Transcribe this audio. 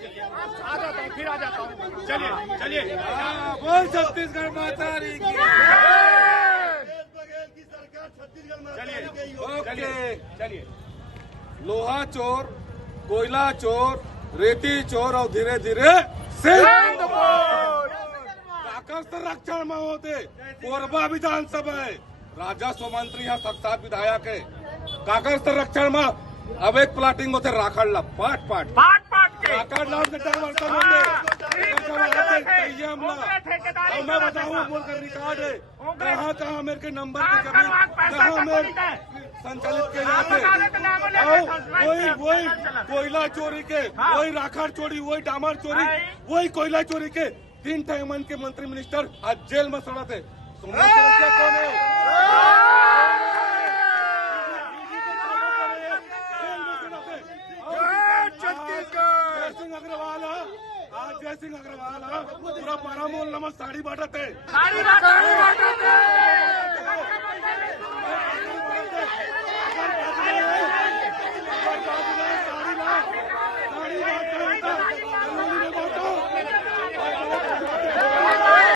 आ जाता हूँ, फिर आ जाता हूँ। चलिए चलिए, बोल छत्तीसगढ़ माता की चलिए ओके। चलिए। लोहा चोर, कोयला चोर, रेती चोर और धीरे धीरे सिंध काकर संरक्षण में होते कोरबा विधानसभा है, राजस्व मंत्री यहाँ साक्षात विधायक है। काकर संरक्षण में अब एक प्लाटिंग होते राखड़ला पाट पाट के काकर नाम से वर्तन होते और मैं बताऊँ बोलकर रिकॉर्ड है कहाँ कहाँ मेरे के नंबर की जमीन कहाँ मेरे संचालित किए जाते और वही कोयला चोरी के, वही राखड़ चोरी, वही डामर चोरी, वही कोयला चोरी के 3 टाइम के मंत्री मिनिस्टर आज जेल में सड़ा थे। सुनना कौन है? जयसिंह अग्रवाल आज जयसिंह अग्रवाल पूरा 12 मोहल्ला में साड़ी बांटते